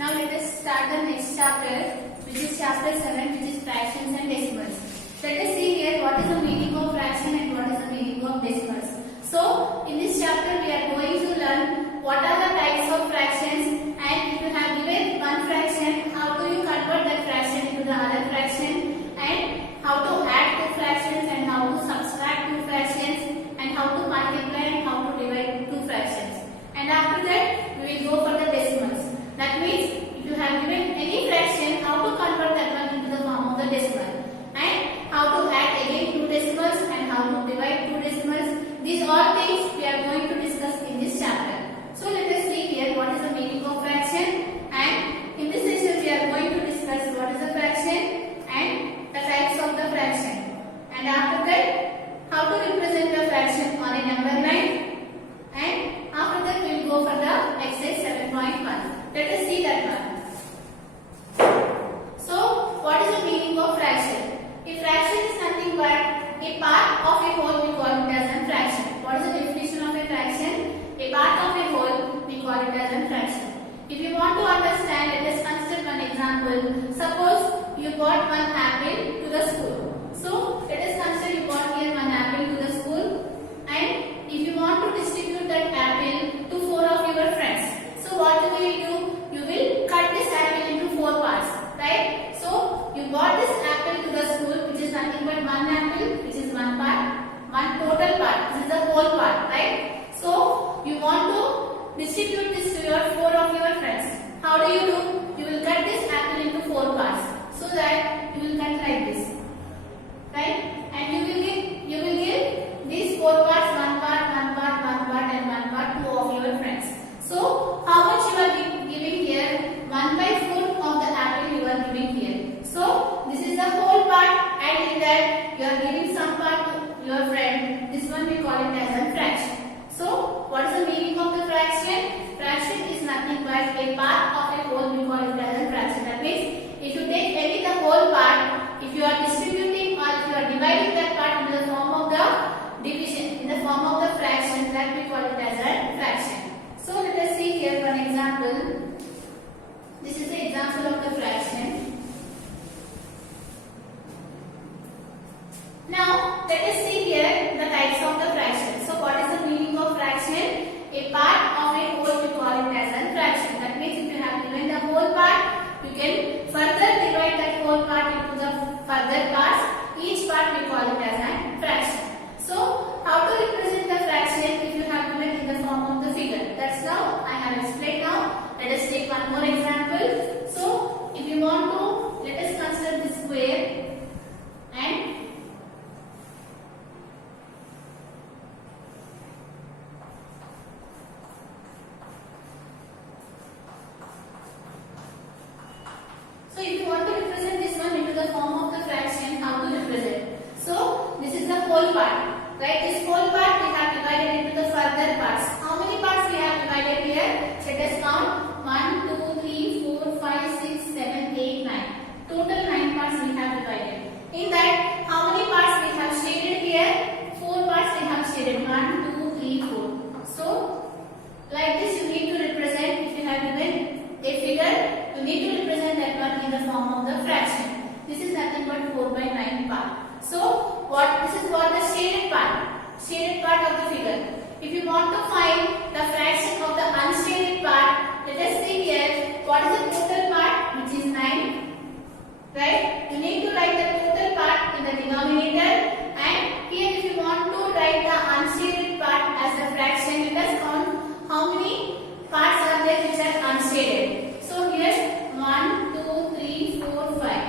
Now let us start the next chapter, which is chapter 7, which is fractions and decimals. Let us see here what is the meaning of fraction and what is the meaning of decimals. So in this chapter we are going to learn what are the types of fractions, and if you have given one fraction, how do you convert that fraction into the other fraction, and how to add two fractions and how to subtract two fractions, and how to multiply and how to divide two fractions. And after that we will go for the decimals. That means if you have given any fraction, how to convert that one into the form of the decimal, and how to add again two decimals and how to divide two decimals. These all things we are going to discuss in this chapter. So let us see here what is the meaning of fraction, and in this session we are going to discuss what is the fraction and the types of the fraction, and after that how to represent the fraction on a number line, and after that we will go for the exercise 7.1. Let us see that one. So what is the meaning of fraction? A fraction is nothing but a part of a whole, we call it as a fraction. What is the definition of a fraction? A part of a whole, we call it as a fraction. If you want to understand, let us consider one example. Suppose you bought one apple to the school. So let us consider you bought here one apple to the school, and if you want to distribute that apple to 4 of your friends, so what will you do? You will cut this apple into 4 parts, right? So you bought this apple to the school, which is nothing but one apple, which is one part, one total part. This is the whole part, right? So you want to distribute this to your 4 of your friends. How do? You will cut this apple into 4 parts, so that you will cut like this, right? And you will give these 4 parts, one part, one part, one part, and one part to of your friends. So how much you are giving here? 1/4 of the apple you are giving here. So this is the whole part, and in that you are giving some part to your friend. This one we call it as a fraction. So what is the meaning of the fraction? Fraction is nothing but a part of a whole, we call it as a fraction. That means if you take any the whole part, if you are distributing or if you are dividing that part into the form of the division, in the form of the fraction, that we call it as a fraction. So let us see here one example. This is the example of the fraction. Now let us see here the types of the fraction. So what is the meaning of fraction? A part of a whole, we call it as a fraction. That means if you have given the whole part, you can further divide that whole part into the further parts. Each part we call it as a fraction. So how to represent the fraction if you have given in the form of the figure? That's now I have explained now. Let us take one more example. So if you want to, let us consider this square, and so if you want to represent this one into the form of the fraction, how to represent? So this is the whole part, right? This whole part we have divided into the further parts. How many parts we have divided here? Let us count. 1, 2, 3, 4, 5, 6, 7, 8, 9. Total 9 parts we have divided. In that, how many parts we have shaded here? 4 parts we have shaded. 1, 2, 3, 4. So like this you need to represent. If you have given a figure, you need to represent that one in the form of the fraction. This is nothing but 4/9 part. So this is what the shaded part of the figure. If you want to find the fraction of the unshaded part, let us see here what is the total part, which is 9, right? You need to write the total part in the denominator, and here if you want to write the unshaded part as a fraction, let us count how many parts are there which are unshaded. So here 1, 2, 3, 4, 5.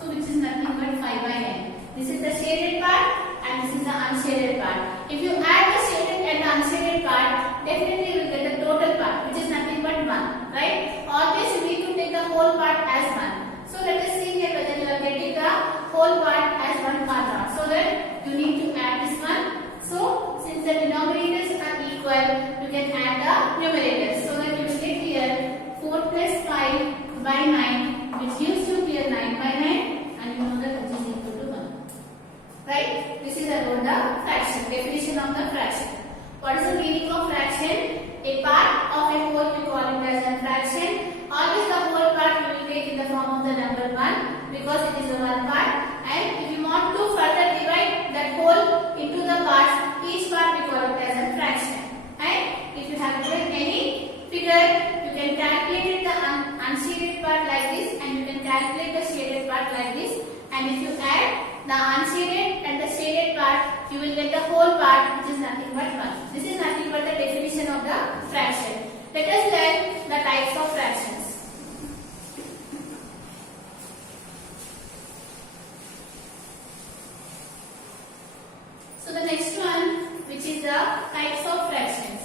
So which is nothing but 5/9. This is the shaded part and this is the unshaded part. If you add the shaded and the unshaded part, definitely you will get the total part, which is nothing but 1, right? because it is a one part. And if you want to further divide that whole into the parts, each part we call it as a fraction. And if you have given any figure, you can calculate the unshaded part like this, and you can calculate the shaded part like this. And if you add the unshaded and the shaded part, you will get the whole part, which is nothing but 1. This is nothing but the definition of the fraction. Let us learn the types of fractions. So the next one, which is the types of fractions.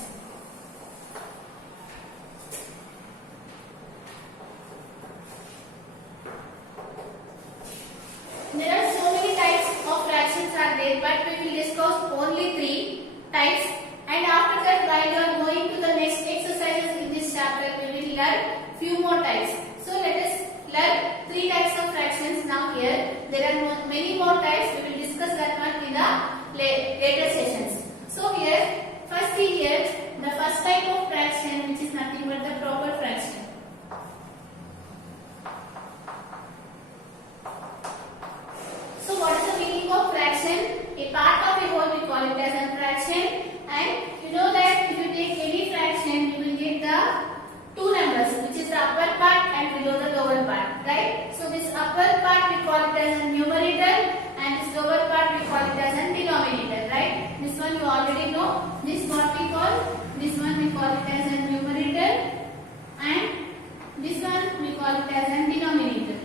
There are so many types of fractions are there, but we will discuss only 3 types. And after that, while you are going to the next exercises in this chapter, we will learn few more types. So let us learn 3 types of fractions now here. There are many more types. We will discuss that one in the later sessions. So here, first see here, the first type of fraction, which is nothing but the proper fraction. So what is the meaning of fraction? A part of a whole we call it as a fraction. And you know that if you take any fraction, you will get the 2 numbers, which is the upper part and below the lower part, right? So this upper part we call it as a numerator, and this lower part we call it as a denominator, right? This one you already know. This what we call? This one we call it as a numerator, and this one we call it as a denominator.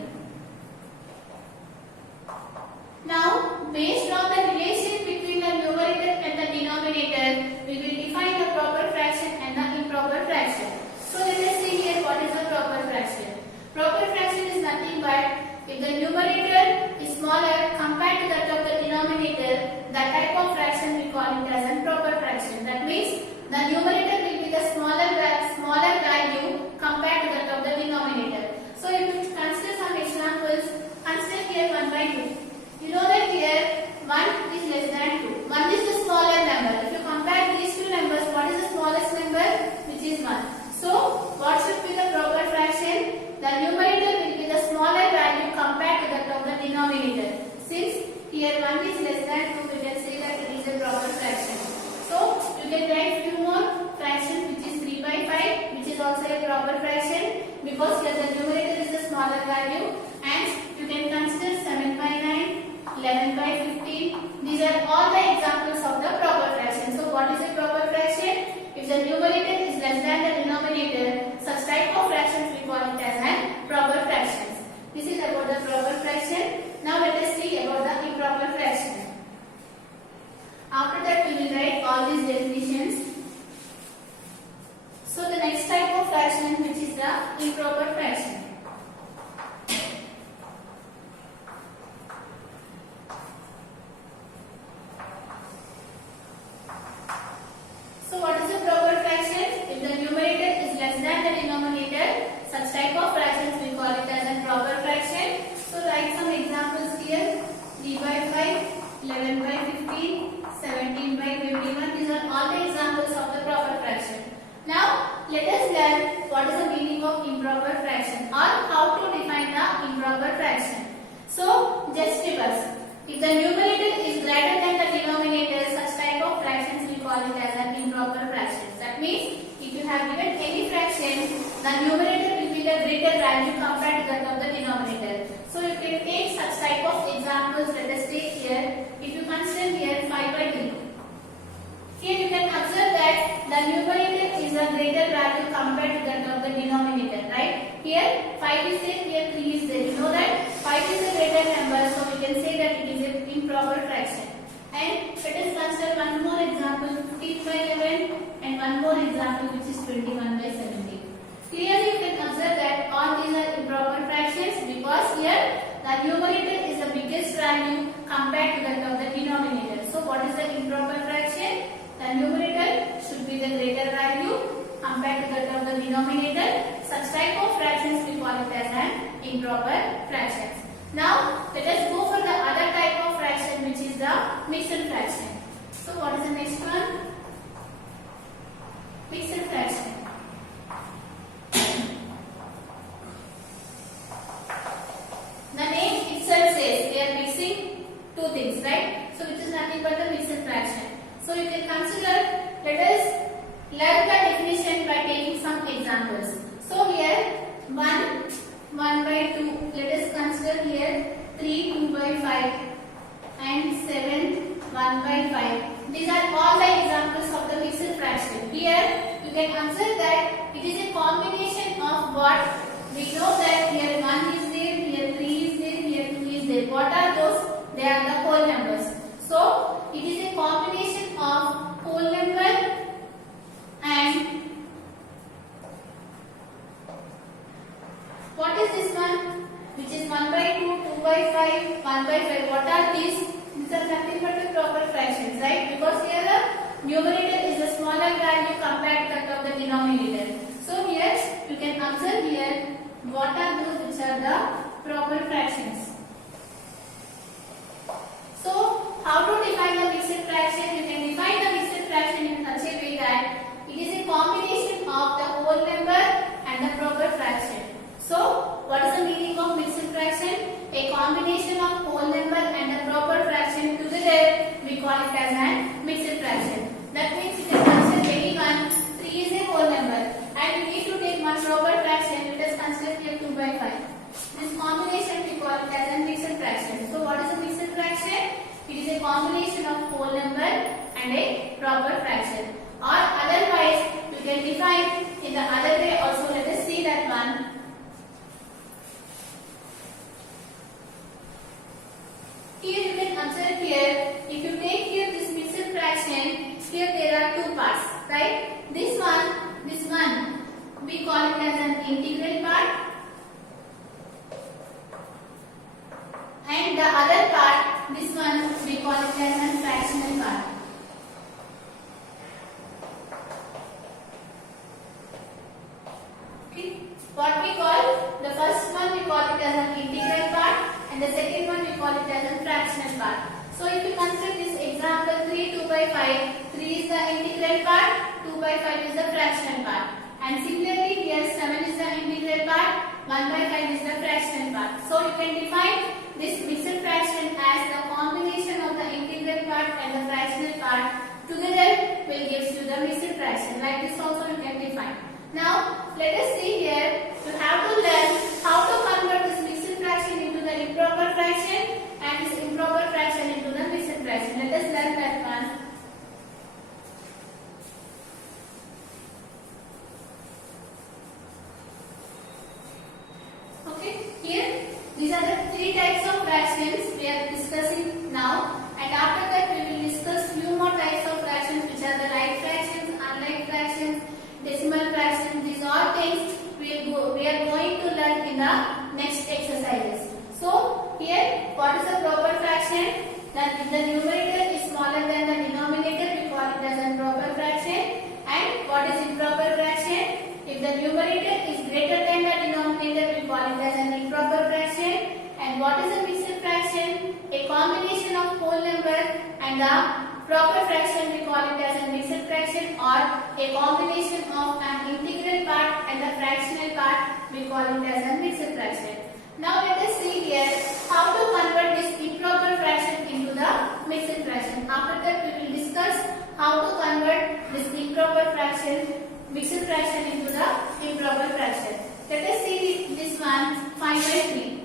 Now, based on the relation between the numerator and the denominator, we will define the proper fraction and the improper fraction. So let us see here what is the proper fraction. Proper fraction is nothing but if the numerator is smaller compared to that of the denominator, that type of fraction we call it as a proper fraction. That means the numerator will be the smaller value compared to that of the denominator. So if you consider some examples, consider here 1 by 2. You know that here 1 is less than 2. 1 is the smaller number. If you compare these two numbers, what is the smallest number? Which is 1. So what should be the proper fraction? The numerator will be the smaller value compared to that of the denominator. Since here 1 is less than 2, we can say that it is a proper fraction. So you can write few more fractions, which is 3 by 5, which is also a proper fraction, because here the numerator is the smaller value. And you can consider 7 by 9, 11 by 15. These are all the examples of the proper fraction. So what is a proper fraction? If the numerator is less than the denominator, such type of fractions we call it as an proper fractions. This is about the proper fraction. Now let us see about the improper fraction. After that we will write all these definitions. So the next type of fraction, which is the improper fraction. So what is the proper fraction? If the numerator is less than the denominator, such type of fractions we call it as a proper fraction. So write some examples here. 3 by 5, 11 by 15, 17 by 21. These are all the examples of the proper fraction. Now let us learn what is the meaning of improper fraction, or how to define the improper fraction. So just reverse. If the numerator is greater than the denominator, such type of fractions we call it as an improper fraction. That means if you have given any fraction, the numerator will be the greater value compared to that of the denominator. So you can take such type of examples. Let us take here. If you consider here 5 by 3. Here you can observe that the numerator is a greater value compared to that of the denominator, right? Here 5 is there, here 3 is there. You know that 5 is a greater number, so we can say that it is an improper fraction. And let us consider one more example, 15 by 11, and one more example, which is 21 by 17. Clearly you can observe that all these are improper fractions, because here the numerator is the biggest value compared to that of the denominator. So what is the improper fraction? The numerator should be the greater value compared to that of the denominator. Such type of fractions we call it as an improper fractions. Now let us go for the other type of fraction, which is the mixed fraction. So what is the next one? Mixed fraction. The name So you can consider, let us learn the definition by taking some examples. So here 1 by 2, let us consider here 3 2 by 5 and 7 1 by 5. These are all the examples of the mixed fraction. Here you can answer that it is a combination of what? We know that here 1 is there, here 3 is there, here 2 is there. What are those? They are the whole numbers. So it is a combination of whole number and what is this one? Which is 1 by 2, 2 by 5, 1 by 5. What are these? These are nothing but the proper fractions, right? Because here the numerator is a smaller value compared to that of the denominator. So here you can observe here what are those which are the proper fractions. So how to define the mixed fraction? You can define the mixed fraction in such a way that it is a combination of the whole number and the proper fraction. So what is the meaning of mixed fraction? A combination of whole number and the proper fraction together, we call it as a mixed fraction. That means you can consider anyone. 3 is a whole number and you need to take one proper fraction. Let us consider here 2 by 5. This combination we call it as a mixed fraction. So what is a mixed fraction? It is a combination of whole number and a proper fraction. Or otherwise you can define in the other way also. Let us see that one. Here you can observe here, if you take here this mixed fraction, here there are two parts, right? This one, we call it as an integral part, and the other part, this one, we call it as a fractional part. Okay? What we call, the first one we call it as an integral part, and the second one we call it as a fractional part. So if you consider this example 3 2 by 5, 3 is the integral part, 2 by 5 is the fractional part. And similarly here 7 is the integral part, 1 by 5 is the fractional part. So you can define this mixed fraction as the combination of the integral part and the fractional part together will give you the mixed fraction. Like this also you can define. Now let us see here, you have to learn how to convert this mixed fraction into the improper fraction and this improper fraction into the mixed fraction. Let us learn that one. Okay, here these are the three types of fractions we are discussing now, and after that we will discuss few more types of fractions which are the like fractions, unlike fractions, decimal fractions. These all things we are going to learn in the next exercises. So here what is the proper fraction? That if the numerator is smaller than the denominator, we call it as a proper fraction. And what is improper fraction? If the numerator is greater than the denominator, we call it as an improper fraction. And what is a mixed fraction? A combination of whole number and the proper fraction, we call it as a mixed fraction, or a combination of an integral part and the fractional part, we call it as a mixed fraction. Now let us see here how to convert this improper fraction into the mixed fraction. After that we will discuss how to convert this improper fraction, mixed fraction into the improper fraction. Let us see this one, 5 by 3.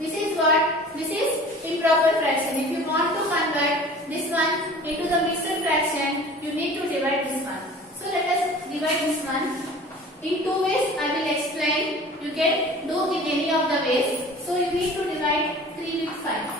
This is what? This is improper fraction. If you want to convert this one into the mixed fraction, you need to divide this one. So let us divide this one. In two ways I will explain. You can do in any of the ways. So you need to divide 3 with 5.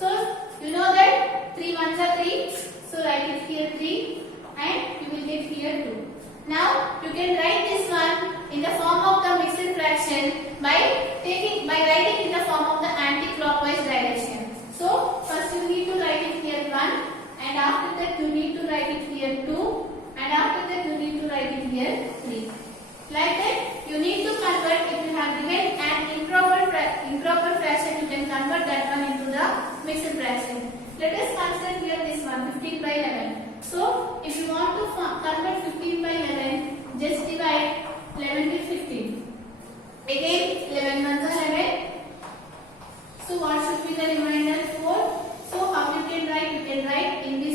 So you know that 3 ones are 3. So write it here 3 and you will get here 2. Now you can write this one in the form of the mixed fraction by writing in the form of the anti-clockwise direction. So first you need to write it here 1, and after that you need to write it here 2, and after that you need to write it here 3. Like that you need to convert. If you have given an improper fraction, you can convert that one into the mixed fraction. Let us consider here this one, 15 by 11. So if you want to convert 15 by 11, just divide 11 with 15. Again 11 ones are 11. So what should be the remainder? 4. So how you can write? You can write in this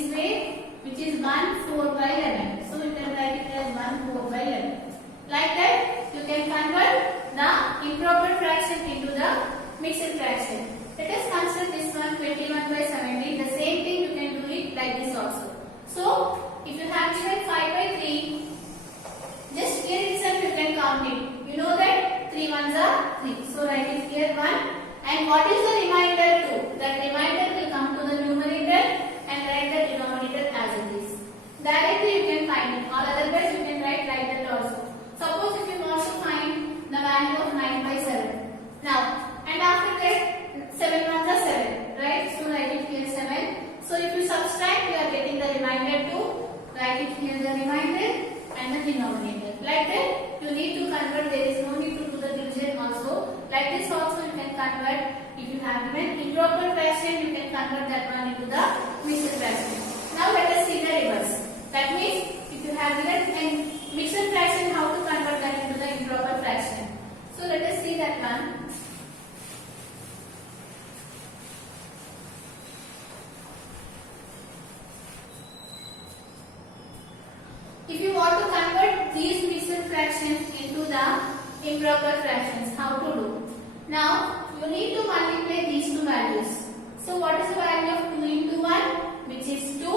And what is the remainder 2? That remainder will come to the numerator and write the denominator as it is. Directly you can find it, or otherwise you can write like that also. Suppose if you want to find the value of 9 by 7. Now, and after that 7 ones are 7, right? So write it here 7. So if you subtract, you are getting the remainder 2. Write it here the remainder and the denominator. Like that, you need to convert. There is no need to do the division also. Like this also you can convert. If you have given improper fraction, you can convert that one into the mixed fraction. Now let us see the reverse. That means if you have given a mixed fraction, how to convert that into the improper fraction. So let us see that one. If you want to convert these mixed fractions into the improper fractions, how to do? Now, you need to multiply these two values. So, what is the value of 2 into 1? Which is 2,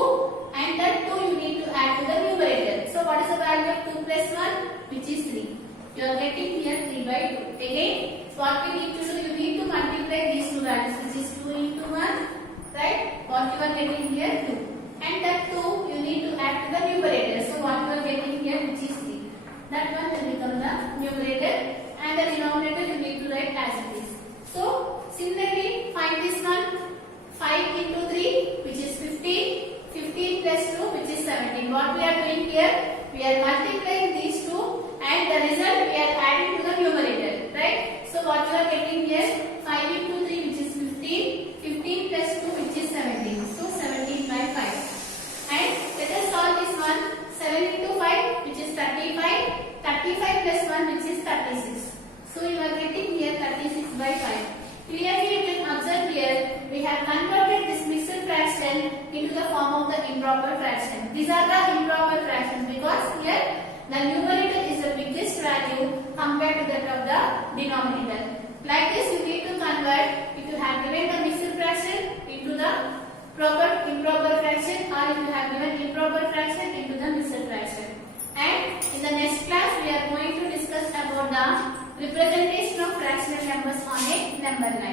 and that 2 you need to add to the numerator. So, what is the value of 2 plus 1? Which is 3. You are getting here 3 by 2. Again, what we need to do, you need to multiply these two values, which is 2 into 1, right? What you are getting here 2. And that 2 you need to add to the numerator. So what you are getting here, which is 3. That one will become the numerator, and the denominator you need to write as it is. So similarly, find this one. 5 into 3, which is 15. 15 plus 2, which is 17. What we are doing here, we are multiplying these two, and the result we are adding to the numerator, right? So what you are getting here, 5 into 3, which is 15. 15 plus 2, which is 17. So 17 by 5. And let us solve this one. 7 into 5, which is 35. 35 plus 1, which is 36. So you are getting here 36 by 5. Clearly you can observe here, we have converted this mixed fraction into the form of the improper fraction. These are the improper fractions because here the numerator is the biggest value compared to that of the denominator. Like this you need to convert if you have given the mixed fraction into the improper fraction, or if you have given improper fraction into the mixed fraction. And in the next class we are going to discuss about the representation of fractional numbers on a number line.